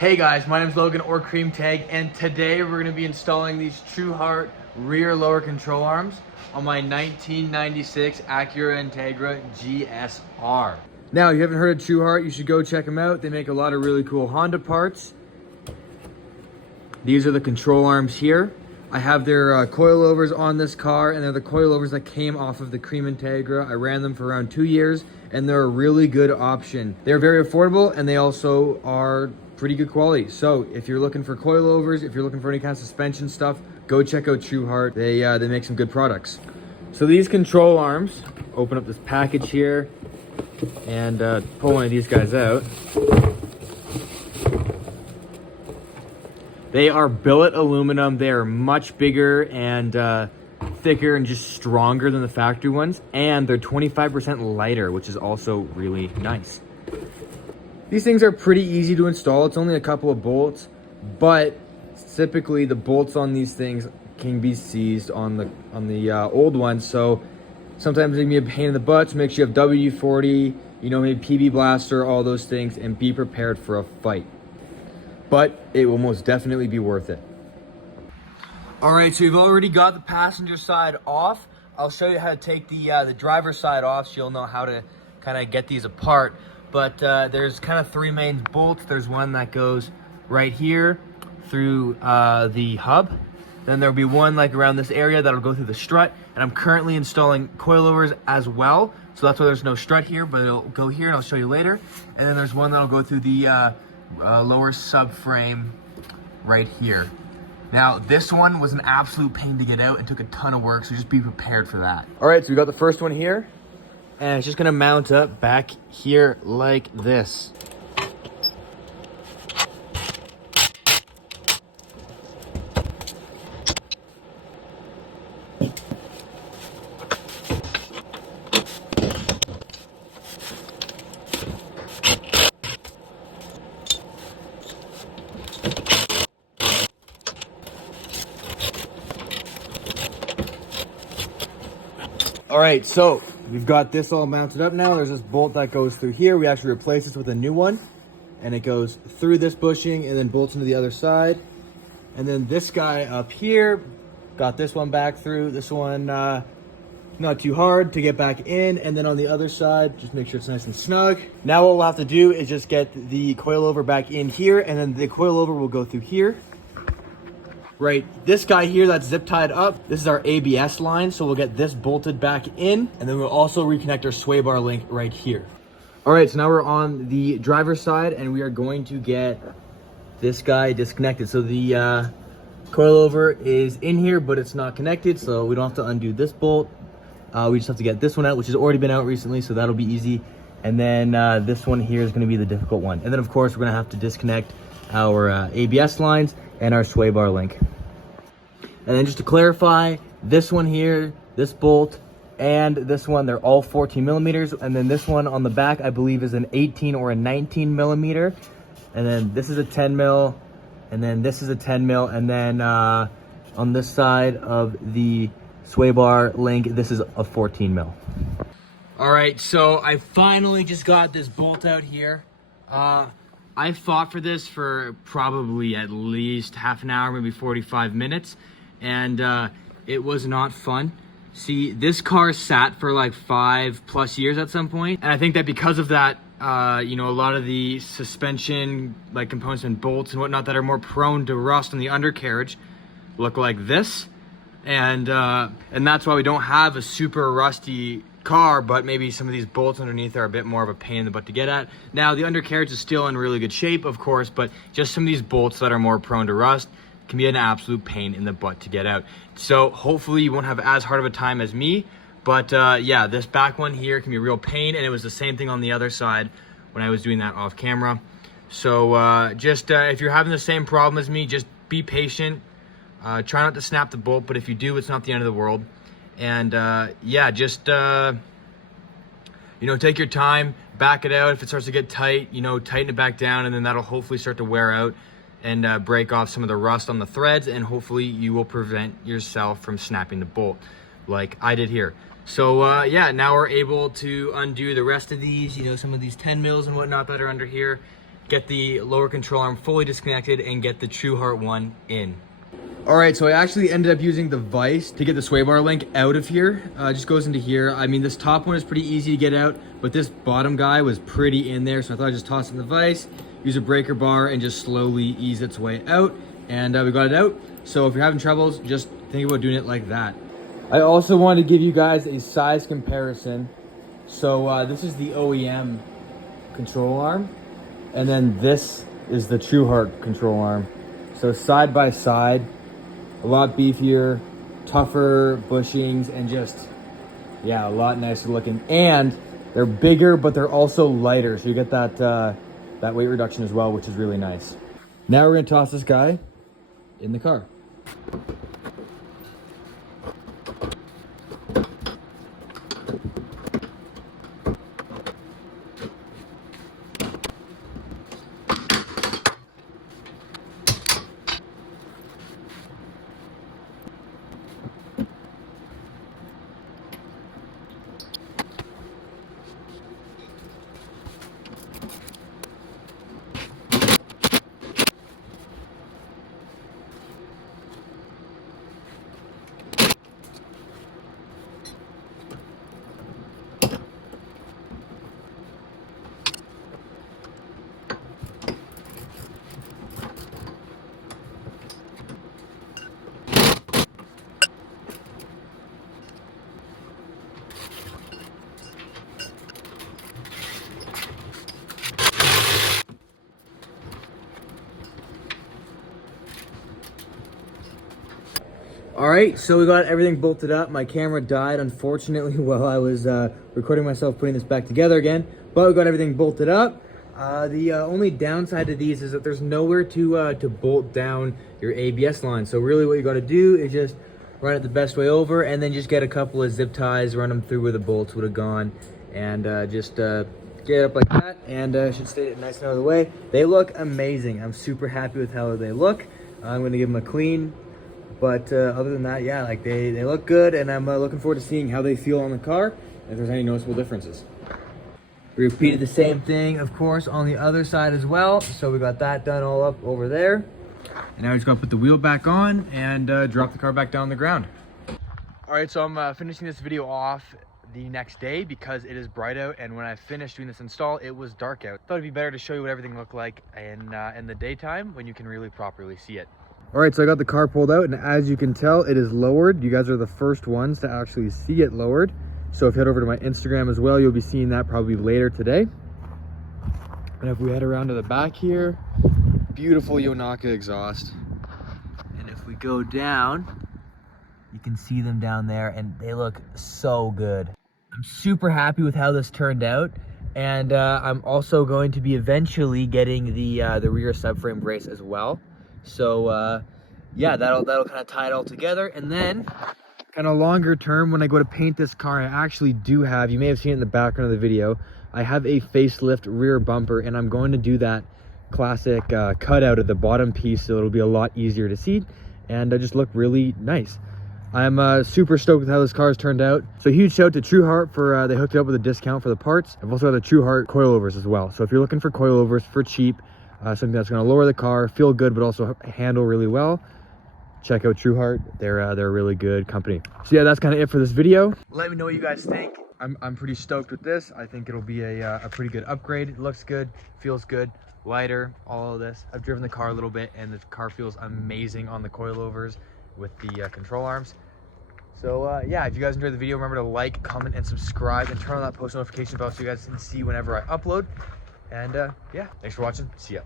Hey guys, my name is Logan or Cream Tag, and today we're going to be installing these True Heart rear lower control arms on my 1996 Acura Integra GSR. Now, if you haven't heard of True Heart, you should go check them out. They make a lot of really cool Honda parts. These are the control arms here. I have their coilovers on this car, and they're the coilovers that came off of the Cream Integra. I ran them for around 2 years, and they're a really good option. They're very affordable, and they also are pretty good quality. So if you're looking for coilovers, if you're looking for any kind of suspension stuff, go check out True Heart. They make some good products. So these control arms, open up this package here, and pull one of these guys out. They are billet aluminum. They are much bigger and thicker and just stronger than the factory ones. And they're 25% lighter, which is also really nice. These things are pretty easy to install. It's only a couple of bolts, but typically the bolts on these things can be seized on the old ones. So sometimes it can be a pain in the butt. So make sure you have WD-40, maybe PB Blaster, all those things, and be prepared for a fight. But it will most definitely be worth it. All right, so you've already got the passenger side off. I'll show you how to take the driver's side off so you'll know how to kind of get these apart. But there's kind of three main bolts. There's one that goes right here through the hub. Then there'll be one like around this area that'll go through the strut. And I'm currently installing coilovers as well. So that's why there's no strut here, but it'll go here and I'll show you later. And then there's one that'll go through the lower subframe right here. Now, this one was an absolute pain to get out and took a ton of work, so just be prepared for that. All right, so we got the first one here, and it's just gonna mount up back here like this. All right, so we've got this all mounted up now. There's this bolt that goes through here. We actually replaced this with a new one, and it goes through this bushing and then bolts into the other side. And then this guy up here, got this one back through. This one, not too hard to get back in. And then on the other side, just make sure it's nice and snug. Now what we'll have to do is just get the coilover back in here, and then the coilover will go through here. Right, this guy here that's zip tied up, this is our ABS line, so we'll get this bolted back in, and then we'll also reconnect our sway bar link right here. All right, so now we're on the driver's side, and we are going to get this guy disconnected. So the coilover is in here, but it's not connected, so we don't have to undo this bolt. We just have to get this one out, which has already been out recently, so that'll be easy. And then this one here is gonna be the difficult one. And then of course, we're gonna have to disconnect our ABS lines and our sway bar link. And then just to clarify, this one here, this bolt, and this one, they're all 14 millimeters. And then this one on the back, I believe is an 18 or a 19 millimeter. And then this is a 10 mil, and then this is a 10 mil. And then on this side of the sway bar link, this is a 14 mil. All right, so I finally just got this bolt out here. I fought for this for probably at least half an hour, maybe 45 minutes, and it was not fun. See, this car sat for like 5+ years at some point, and I think that because of that, a lot of the suspension like components and bolts and whatnot that are more prone to rust on the undercarriage look like this, and that's why we don't have a super rusty car, but maybe some of these bolts underneath are a bit more of a pain in the butt to get at. Now the undercarriage is still in really good shape, of course, but just some of these bolts that are more prone to rust can be an absolute pain in the butt to get out. So hopefully you won't have as hard of a time as me, but yeah, this back one here can be a real pain, and it was the same thing on the other side when I was doing that off camera. So just if you're having the same problem as me, just be patient. Try not to snap the bolt, but if you do, it's not the end of the world. And yeah, just take your time, back it out. If it starts to get tight, tighten it back down, and then that'll hopefully start to wear out and break off some of the rust on the threads, and hopefully you will prevent yourself from snapping the bolt like I did here. So yeah, now we're able to undo the rest of these, some of these 10 mils and whatnot that are under here, get the lower control arm fully disconnected, and get the TrueHeart one in. All right, so I actually ended up using the vise to get the sway bar link out of here. It just goes into here. I mean, this top one is pretty easy to get out, but this bottom guy was pretty in there, so I thought I'd just toss it in the vise, use a breaker bar, and just slowly ease its way out. And we got it out. So if you're having troubles, just think about doing it like that. I also wanted to give you guys a size comparison. So this is the OEM control arm, and then this is the TrueHeart control arm. So side by side, a lot beefier, tougher bushings, and just, yeah, a lot nicer looking. And they're bigger, but they're also lighter, so you get that that weight reduction as well, which is really nice. Now we're gonna toss this guy in the car. All right, so we got everything bolted up. My camera died, unfortunately, while I was recording myself putting this back together again, but we got everything bolted up. The only downside to these is that there's nowhere to bolt down your ABS line. So really what you got to do is just run it the best way over, and then just get a couple of zip ties, run them through where the bolts would have gone, and just get it up like that, and should stay nice and out of the way. They look amazing. I'm super happy with how they look. I'm going to give them a clean. But other than that, yeah, like they look good, and I'm looking forward to seeing how they feel on the car, if there's any noticeable differences. We repeated the same thing, of course, on the other side as well. So we got that done all up over there. And now we just gotta put the wheel back on and drop the car back down on the ground. All right, so I'm finishing this video off the next day because it is bright out, and when I finished doing this install, it was dark out. Thought it'd be better to show you what everything looked like in the daytime when you can really properly see it. All right, so I got the car pulled out, and as you can tell, it is lowered. You guys are the first ones to actually see it lowered. So if you head over to my Instagram as well, you'll be seeing that probably later today. And if we head around to the back here, beautiful Yonaka exhaust. And if we go down, you can see them down there, and they look so good. I'm super happy with how this turned out. And I'm also going to be eventually getting the rear subframe brace as well. So yeah, that'll kind of tie it all together. And then kind of longer term, when I go to paint this car, I actually do have, you may have seen it in the background of the video, I have a facelift rear bumper, and I'm going to do that classic cutout of the bottom piece, so it'll be a lot easier to see and just look really nice. I'm super stoked with how this car has turned out. So huge shout out to TrueHeart for they hooked it up with a discount for the parts. I've also got the TrueHeart coilovers as well. So if you're looking for coilovers for cheap, something that's going to lower the car, feel good, but also handle really well, check out TrueHeart. They're a really good company. So yeah, that's kind of it for this video. Let me know what you guys think. I'm pretty stoked with this. I think it'll be a pretty good upgrade. It looks good, feels good, lighter, all of this. I've driven the car a little bit, and the car feels amazing on the coilovers with the control arms. So yeah, if you guys enjoyed the video, remember to like, comment, and subscribe, and turn on that post notification bell so you guys can see whenever I upload. And yeah, thanks for watching. See ya.